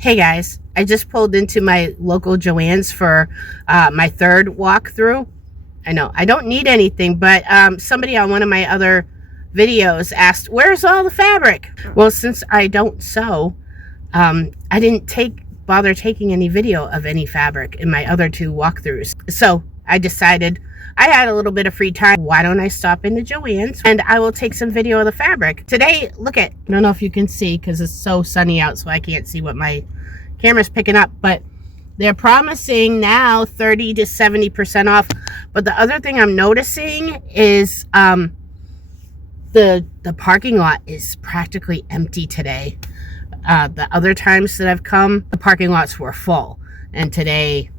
Hey guys, I just pulled into my local Joann's for my third walkthrough. I know I don't need anything, but somebody on one of my other videos asked, "Where's all the fabric?" Well, since I don't sew, I didn't bother taking any video of any fabric in my other two walkthroughs. So I decided I had a little bit of free time. Why don't I stop into Joann's and I will take some video of the fabric. Today, look at, I don't know if you can see because it's so sunny out, so I can't see what my camera's picking up, but they're promising now 30 to 70% off. But the other thing I'm noticing is the parking lot is practically empty today. The other times that I've come, the parking lots were full, and today,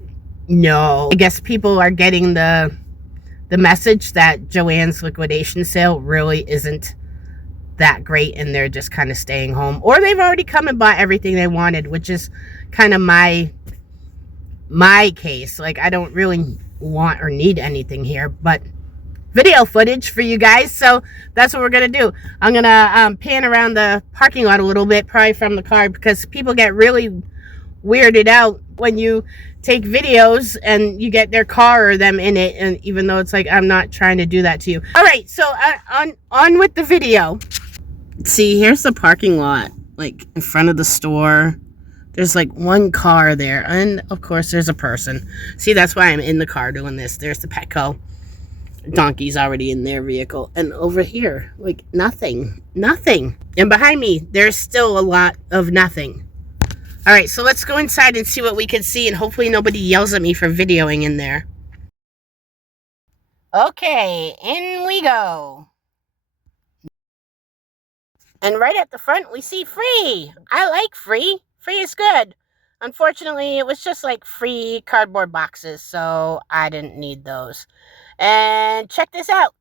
no. I guess people are getting the message that Joann's liquidation sale really isn't that great, and they're just kind of staying home, or they've already come and bought everything they wanted, which is kind of my case. Like, I don't really want or need anything here, but video footage for you guys, so that's what we're gonna do. I'm gonna pan around the parking lot a little bit, probably from the car, because people get really weirded out when you take videos and you get their car or them in it, and even though it's like, I'm not trying to do that to you. All right, so on with the video. See, here's the parking lot, like in front of the store. There's like one car there, and of course there's a person. See, that's why I'm in the car doing this. There's the Petco. Donkey's already in their vehicle, and over here, like, nothing. And behind me, there's still a lot of nothing. All right, so let's go inside and see what we can see, and hopefully nobody yells at me for videoing in there. Okay, in we go. And right at the front, we see free. I like free. Free is good. Unfortunately, it was just like free cardboard boxes, so I didn't need those. And check this out.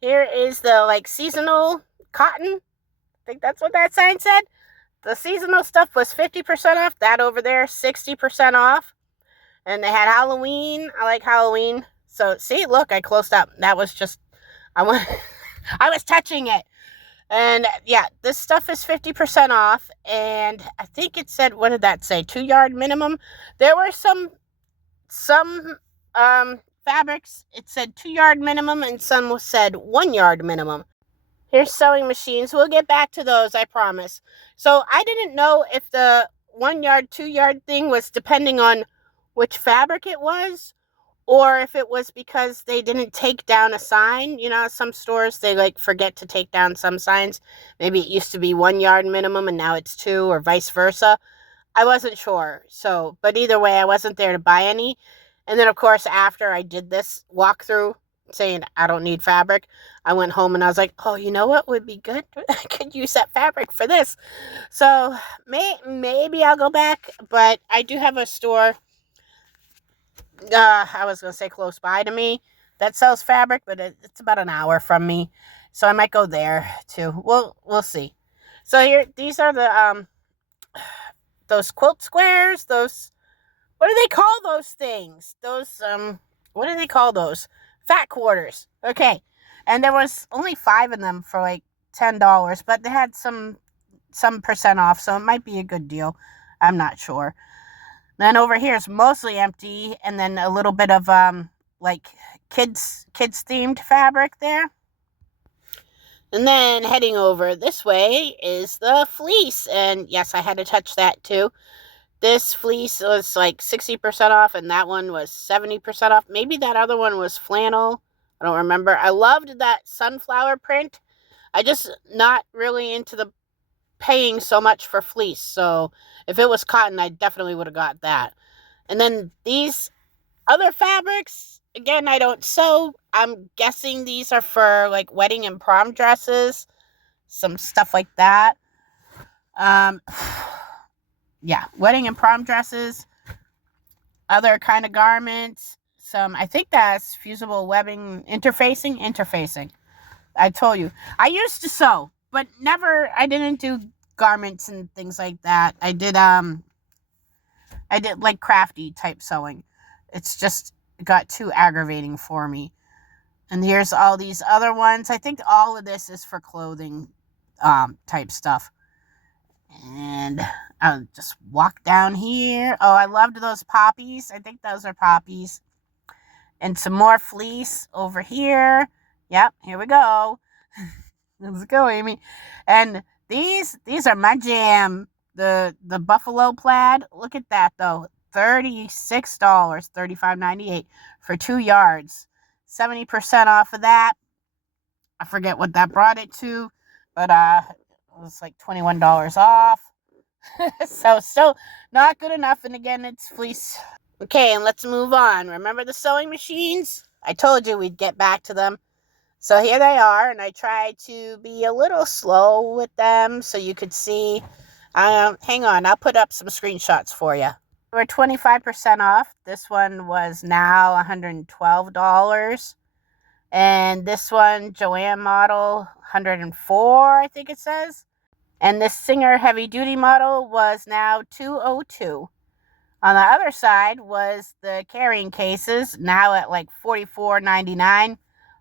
Here is the like seasonal cotton. I think that's what that sign said. The seasonal stuff was 50% off. That over there, 60% off. And they had Halloween. I like Halloween. So see, look, I closed up. That was just, I was touching it. And yeah, this stuff is 50% off. And I think it said, what did that say? 2-yard minimum. There were some fabrics, it said 2-yard minimum, and some said 1-yard minimum. Here's sewing machines. We'll get back to those, I promise. So I didn't know if the 1-yard, 2-yard thing was depending on which fabric it was, or if it was because they didn't take down a sign. You know, some stores, they like forget to take down some signs. Maybe it used to be 1-yard minimum and now it's 2, or vice versa. I wasn't sure. So, but either way, I wasn't there to buy any. And then, of course, after I did this walkthrough saying I don't need fabric, I went home and I was like, oh, you know what would be good? I could use that fabric for this. So maybe I'll go back, but I do have a store, I was going to say close by to me, that sells fabric, but it's about an hour from me. So I might go there too. We'll see. So here, these are the those quilt squares, those, what do they call those things? Those, what do they call those? Fat quarters. Okay. And there was only 5 of them for like $10, but they had some percent off, so it might be a good deal. I'm not sure. Then over here is mostly empty, and then a little bit of like kids themed fabric there. And then heading over this way is the fleece, and yes, I had to touch that too. This fleece was like 60% off, and that one was 70% off. Maybe that other one was flannel. I don't remember. I loved that sunflower print. I just not really into the paying so much for fleece. So if it was cotton, I definitely would have got that. And then these other fabrics, again, I don't sew. I'm guessing these are for like wedding and prom dresses, some stuff like that. Yeah, wedding and prom dresses, other kind of garments, some, I think that's fusible webbing, interfacing. I told you, I used to sew, but I didn't do garments and things like that. I did like crafty type sewing. It's just, it got too aggravating for me. And here's all these other ones. I think all of this is for clothing type stuff. And I'll just walk down here. Oh, I loved those poppies. I think those are poppies. And some more fleece over here. Yep, here we go. Let's go, Amy. And these are my jam. The buffalo plaid. Look at that though. $36, $35.98 for 2 yards. 70% off of that. I forget what that brought it to, but it was like $21 off. So still not good enough. And again, it's fleece. Okay, and let's move on. Remember the sewing machines? I told you we'd get back to them. So here they are, and I tried to be a little slow with them so you could see. Hang on, I'll put up some screenshots for you. They were 25% off. This one was now $112. And this one, Joann model, $104, I think it says. And this Singer heavy duty model was now $202. On the other side was the carrying cases, now at like $44.99.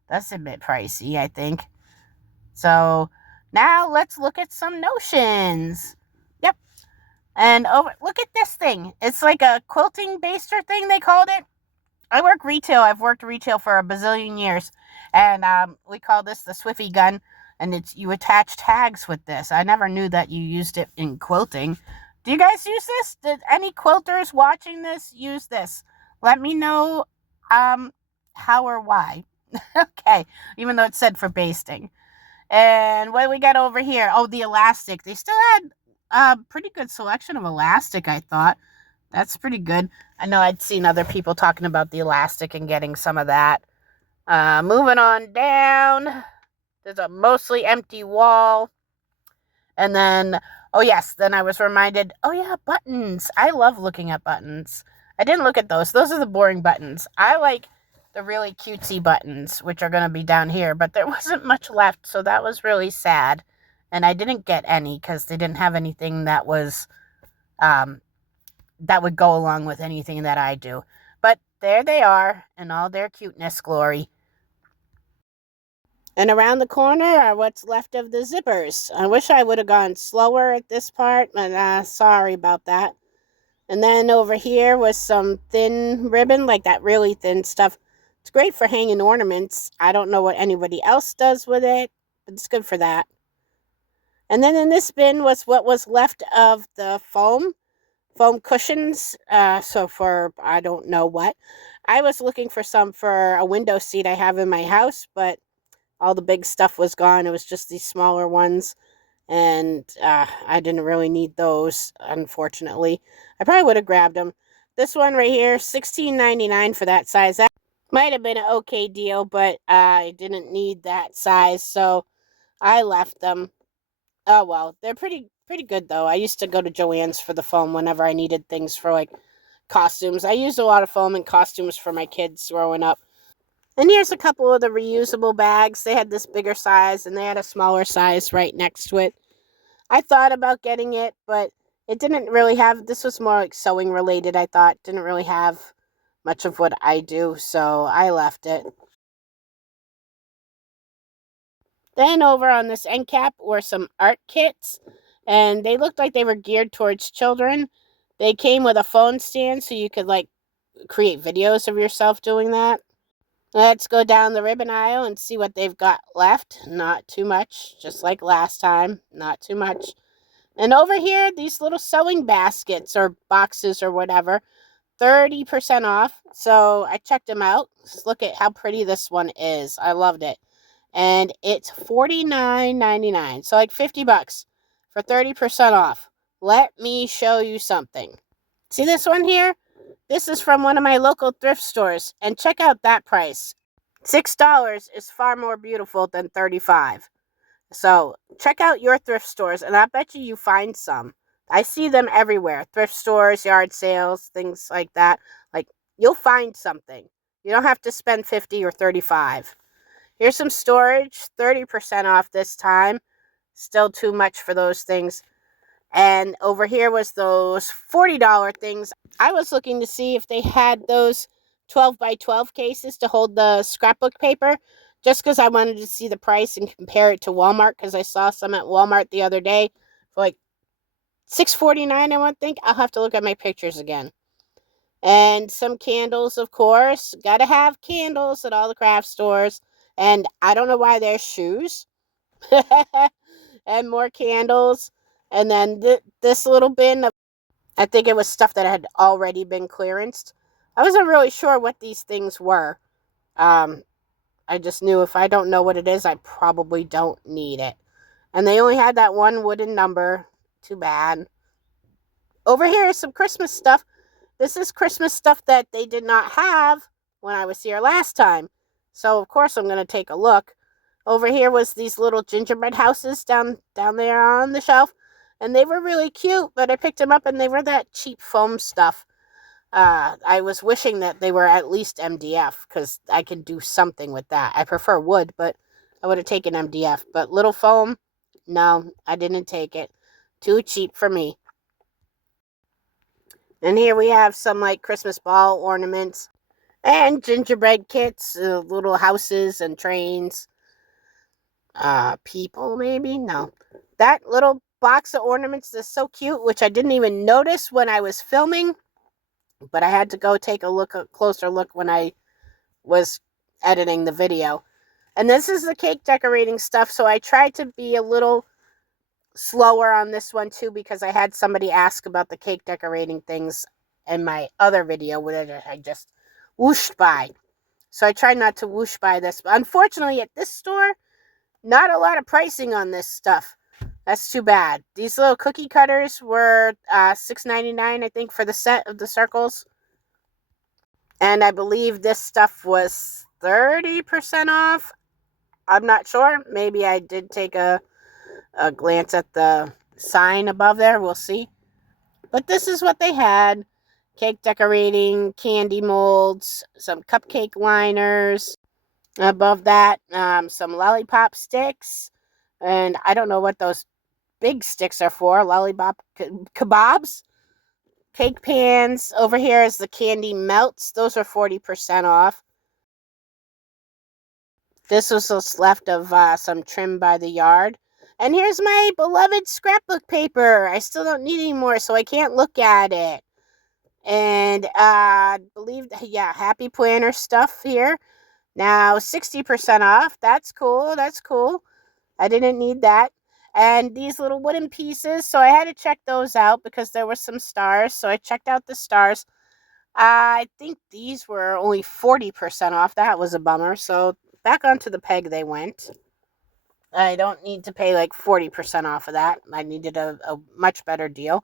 That's a bit pricey, I think. So now let's look at some notions. Yep. And look at this thing. It's like a quilting baster thing, they called it. I work retail. I've worked retail for a bazillion years. And we call this the Swiffy gun. And you attach tags with this. I never knew that you used it in quilting. Do you guys use this? Did any quilters watching this use this? Let me know how or why. Okay, even though it said for basting. And what do we got over here? Oh, the elastic. They still had a pretty good selection of elastic, I thought. That's pretty good. I know I'd seen other people talking about the elastic and getting some of that. Moving on down. There's a mostly empty wall. And then, oh yes, then I was reminded, oh yeah, buttons. I love looking at buttons. I didn't look at those. Those are the boring buttons. I like the really cutesy buttons, which are going to be down here. But there wasn't much left, so that was really sad. And I didn't get any because they didn't have anything that was, that would go along with anything that I do. But there they are in all their cuteness glory. And around the corner are what's left of the zippers. I wish I would have gone slower at this part, but sorry about that. And then over here was some thin ribbon, like that really thin stuff. It's great for hanging ornaments. I don't know what anybody else does with it, but it's good for that. And then in this bin was what was left of the foam cushions. So for, I don't know what. I was looking for some for a window seat I have in my house, but all the big stuff was gone. It was just these smaller ones. And I didn't really need those, unfortunately. I probably would have grabbed them. This one right here, $16.99 for that size. That might have been an okay deal, but I didn't need that size, so I left them. Oh, well, they're pretty good, though. I used to go to Joann's for the foam whenever I needed things for, like, costumes. I used a lot of foam and costumes for my kids growing up. And here's a couple of the reusable bags. They had this bigger size, and they had a smaller size right next to it. I thought about getting it, but it didn't really have, this was more like sewing related, I thought. Didn't really have much of what I do, so I left it. Then over on this end cap were some art kits, and they looked like they were geared towards children. They came with a phone stand, so you could, like, create videos of yourself doing that. Let's go down the ribbon aisle and see what they've got left. Not too much, just like last time. Not too much. And over here, these little sewing baskets or boxes or whatever, 30% off. So I checked them out. Just look at how pretty this one is. I loved it. And it's $49.99. So like $50 for 30% off. Let me show you something. See this one here? This is from one of my local thrift stores, and check out that price. $6 is far more beautiful than $35. So check out your thrift stores, and I bet you find some. I see them everywhere. Thrift stores, yard sales, things like that. Like, you'll find something. You don't have to spend $50 or $35. Here's some storage, 30% off this time. Still too much for those things. And over here was those $40 things. I was looking to see if they had those 12 by 12 cases to hold the scrapbook paper, just because I wanted to see the price and compare it to Walmart, because I saw some at Walmart the other day for like $6.49, I think. I'll have to look at my pictures again. And some candles, of course. Gotta have candles at all the craft stores. And I don't know why there's shoes. And more candles. And then this little bin of, I think it was stuff that had already been clearanced. I wasn't really sure what these things were. I just knew if I don't know what it is, I probably don't need it. And they only had that one wooden number. Too bad. Over here is some Christmas stuff. This is Christmas stuff that they did not have when I was here last time. So, of course, I'm going to take a look. Over here was these little gingerbread houses down there on the shelf. And they were really cute, but I picked them up and they were that cheap foam stuff. I was wishing that they were at least MDF because I can do something with that. I prefer wood, but I would have taken MDF. But little foam, no, I didn't take it. Too cheap for me. And here we have some like Christmas ball ornaments and gingerbread kits, little houses and trains. People maybe? No. That little box of ornaments is so cute, which I didn't even notice when I was filming. But I had to go take a closer look when I was editing the video. And this is the cake decorating stuff, so I tried to be a little slower on this one too because I had somebody ask about the cake decorating things in my other video where I just whooshed by. So I tried not to whoosh by this. But unfortunately, at this store, not a lot of pricing on this stuff. That's too bad. These little cookie cutters were $6.99, I think, for the set of the circles. And I believe this stuff was 30% off. I'm not sure. Maybe I did take a glance at the sign above there. We'll see. But this is what they had. Cake decorating, candy molds, some cupcake liners. Above that, some lollipop sticks. And I don't know what those big sticks are for. Lollipop kebabs. Cake pans. Over here is the candy melts. Those are 40% off. This was what's left of some trim by the yard. And here's my beloved scrapbook paper. I still don't need any more, so I can't look at it. And happy planner stuff here. Now 60% off. That's cool. That's cool. I didn't need that. And these little wooden pieces, so I had to check those out because there were some stars. So I checked out the stars. I think these were only 40% off. That was a bummer. So back onto the peg they went. I don't need to pay like 40% off of that. I needed a much better deal.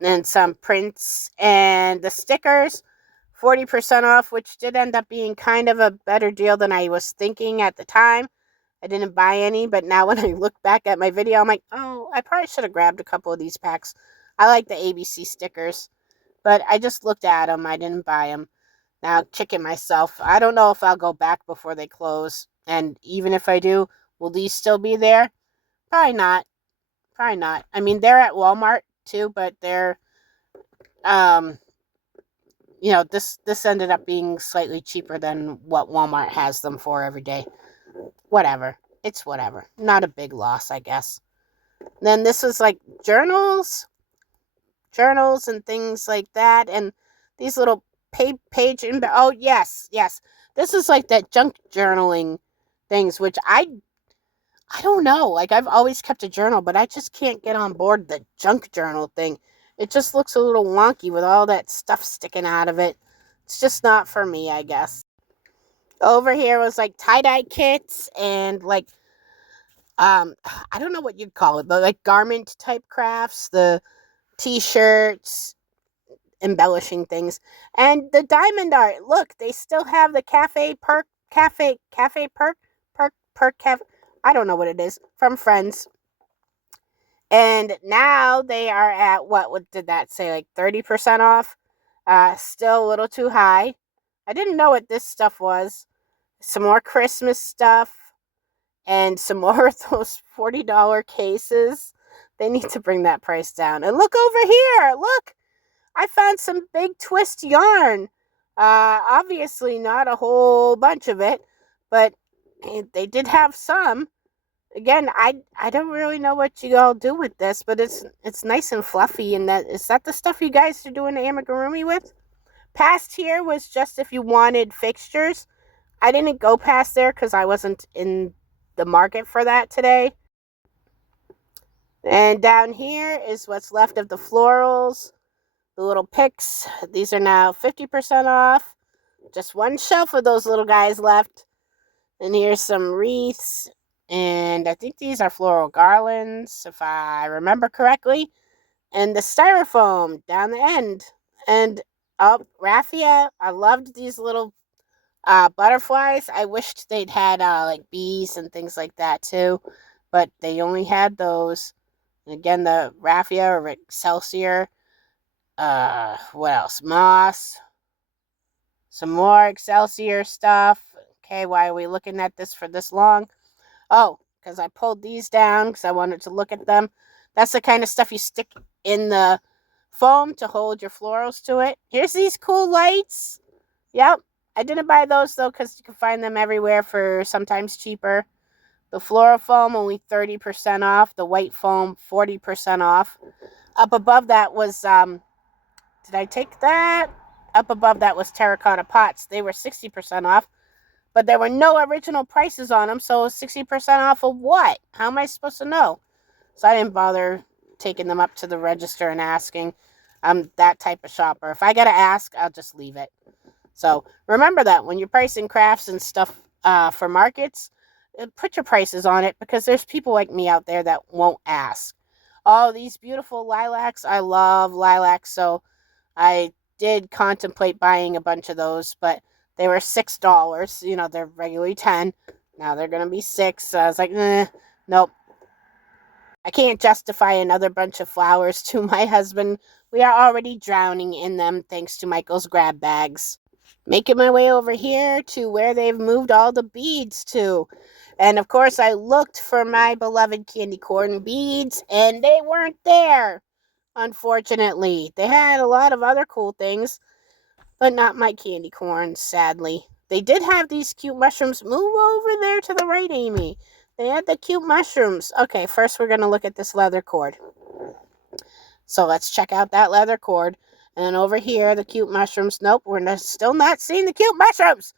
And some prints and the stickers, 40% off, which did end up being kind of a better deal than I was thinking at the time. I didn't buy any, but now when I look back at my video, I'm like, oh, I probably should have grabbed a couple of these packs. I like the ABC stickers, but I just looked at them. I didn't buy them. Now, kicking myself. I don't know if I'll go back before they close. And even if I do, will these still be there? Probably not. Probably not. I mean, they're at Walmart too, but they're, this ended up being slightly cheaper than what Walmart has them for every day. Whatever. It's whatever. Not a big loss, I guess. Then this was like journals and things like that. And these little page. Oh, yes. This is like that junk journaling things, which I don't know. Like, I've always kept a journal, but I just can't get on board the junk journal thing. It just looks a little wonky with all that stuff sticking out of it. It's just not for me, I guess. Over here was like tie-dye kits and like, I don't know what you'd call it, but like garment type crafts, the t-shirts, embellishing things, and the diamond art. Look, they still have the cafe perk. I don't know what it is, from Friends. And now they are at, what did that say, like 30% off? Still a little too high. I didn't know what this stuff was. Some more Christmas stuff and some more of those $40 cases. They need to bring that price down. And look over here. Look, I found some big twist yarn. Obviously not a whole bunch of it, but they did have some. Again, I don't really know what you all do with this, but it's nice and fluffy. And that is that the stuff you guys are doing the amigurumi with? Past here was just if you wanted fixtures. I didn't go past there because I wasn't in the market for that today. And down here is what's left of the florals, the little picks. These are now 50% off. Just one shelf of those little guys left. And here's some wreaths. And I think these are floral garlands, if I remember correctly. And the styrofoam down the end. And raffia. I loved these little butterflies. I wished they'd had like bees and things like that too. But they only had those. And again, the raffia or excelsior. What else? Moss. Some more excelsior stuff. Okay, why are we looking at this for this long? Oh, because I pulled these down because I wanted to look at them. That's the kind of stuff you stick in the foam to hold your florals to it. Here's these cool lights. Yep. I didn't buy those though because you can find them everywhere for sometimes cheaper. The floral foam only 30% off. The white foam 40% off. Up above that was did I take that? Up above that was terracotta pots. They were 60% off. But there were no original prices on them, so 60% off of what? How am I supposed to know? So I didn't bother taking them up to the register and asking. I'm that type of shopper. If I gotta ask, I'll just leave it. So remember that when you're pricing crafts and stuff for markets, put your prices on it because there's people like me out there that won't ask. Oh, these beautiful lilacs. I love lilacs, so I did contemplate buying a bunch of those, but they were $6. You know, they're regularly 10. Now they're going to be 6. So I was like, nope. I can't justify another bunch of flowers to my husband. We are already drowning in them thanks to Michael's grab bags. Making my way over here to where they've moved all the beads to. And of course, I looked for my beloved candy corn beads, and they weren't there. Unfortunately, they had a lot of other cool things, but not my candy corns, sadly. They did have these cute mushrooms. Move over there to the right, Amy. They had the cute mushrooms. Okay, first we're going to look at this leather cord. So let's check out that leather cord. And then over here, the cute mushrooms. Nope, we're still not seeing the cute mushrooms.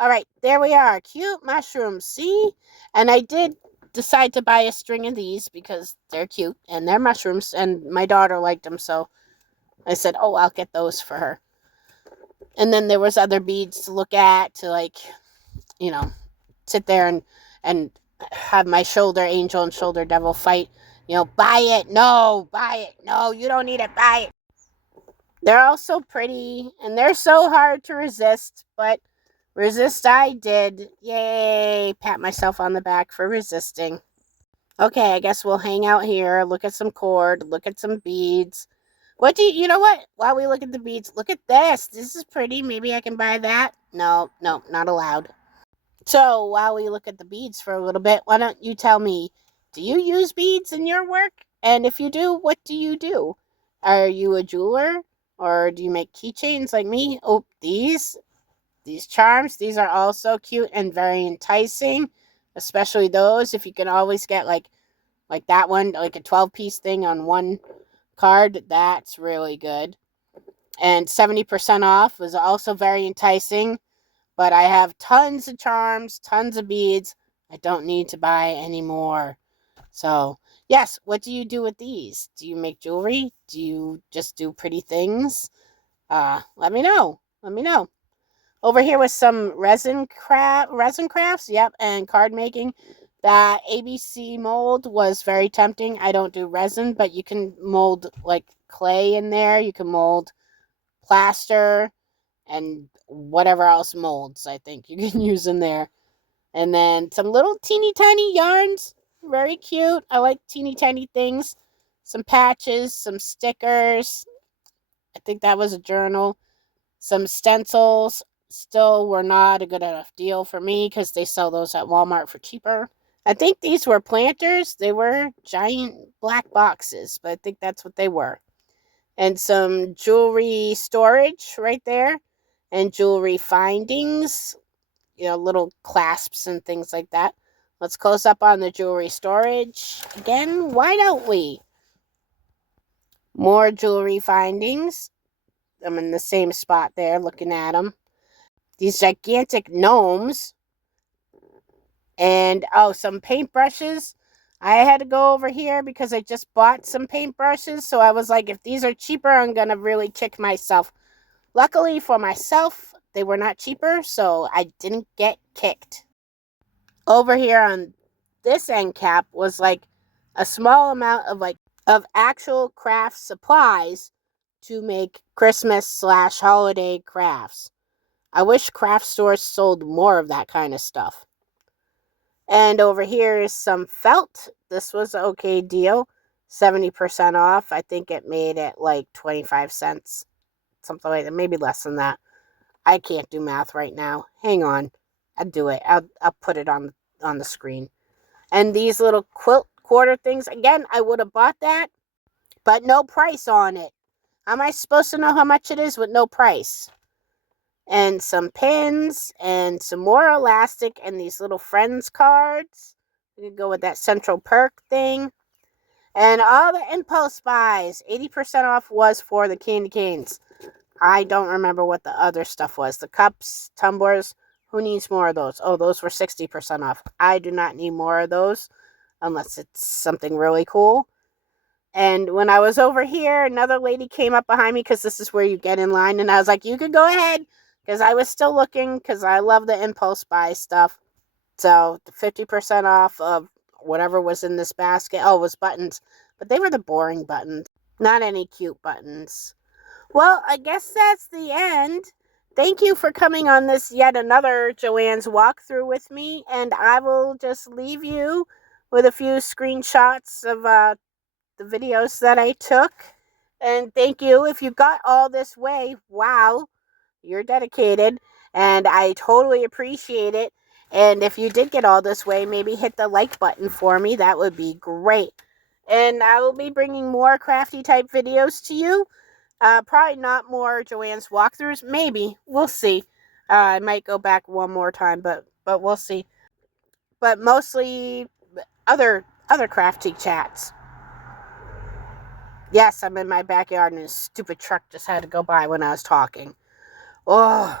All right, there we are. Cute mushrooms. See? And I did decide to buy a string of these because they're cute and they're mushrooms. And my daughter liked them, so I said, oh, I'll get those for her. And then there was other beads to look at to, like, you know, sit there and have my shoulder angel and shoulder devil fight. You know, buy it. No, buy it. No, you don't need it. Buy it. They're all so pretty and they're so hard to resist, but resist I did. Yay. Pat myself on the back for resisting. Okay, I guess we'll hang out here, look at some cord, look at some beads. You know what? While we look at the beads, look at this. This is pretty. Maybe I can buy that. No, not allowed. So while we look at the beads for a little bit, why don't you tell me, do you use beads in your work? And if you do, what do you do? Are you a jeweler? Or do you make keychains like me? Oh, these charms, these are also cute and very enticing. Especially those, if you can always get like that one, like a 12-piece thing on one card, that's really good. And 70% off was also very enticing. But I have tons of charms, tons of beads. I don't need to buy any more. So, yes, what do you do with these? Do you make jewelry? Do you just do pretty things? Let me know. Let me know. Over here with some resin crafts, yep, and card making. That ABC mold was very tempting. I don't do resin, but you can mold like clay in there. You can mold plaster and whatever else molds I think you can use in there. And then some little teeny tiny yarns. Very cute. I like teeny tiny things. Some patches, some stickers. I think that was a journal. Some stencils. Still were not a good enough deal for me because they sell those at Walmart for cheaper. I think these were planters. They were giant black boxes, but I think that's what they were. And some jewelry storage right there. And jewelry findings. You know, little clasps and things like that. Let's close up on the jewelry storage again. Why don't we? More jewelry findings. I'm in the same spot there looking at them. These gigantic gnomes. And, oh, some paintbrushes. I had to go over here because I just bought some paintbrushes. So I was like, if these are cheaper, I'm going to really kick myself. Luckily for myself, they were not cheaper, so I didn't get kicked. Over here on this end cap was like a small amount of actual craft supplies to make Christmas/holiday crafts. I wish craft stores sold more of that kind of stuff. And over here is some felt. This was an okay deal. 70% off. I think it made it like 25 cents. Something like that. Maybe less than that. I can't do math right now. Hang on. I'll do it. I'll put it on the screen. And these little quilt quarter things. Again, I would have bought that, but no price on it. How am I supposed to know how much it is with no price? And some pins and some more elastic and these little friends cards. We could go with that Central Perk thing. And all the impulse buys. 80% off was for the candy canes. I don't remember what the other stuff was. The cups, tumblers. Who needs more of those? Oh, those were 60% off. I do not need more of those unless it's something really cool. And when I was over here, another lady came up behind me because this is where you get in line. And I was like, you can go ahead, because I was still looking because I love the impulse buy stuff. So 50% off of whatever was in this basket. Oh, it was buttons. But they were the boring buttons. Not any cute buttons. Well, I guess that's the end. Thank you for coming on this yet another Joann's walkthrough with me. And I will just leave you with a few screenshots of the videos that I took. And thank you. If you got all this way, wow, you're dedicated. And I totally appreciate it. And if you did get all this way, maybe hit the like button for me. That would be great. And I will be bringing more crafty type videos to you. Probably not more Joann's walkthroughs. Maybe. We'll see. I might go back one more time, but we'll see. But mostly other crafty chats. Yes, I'm in my backyard and a stupid truck just had to go by when I was talking. Oh.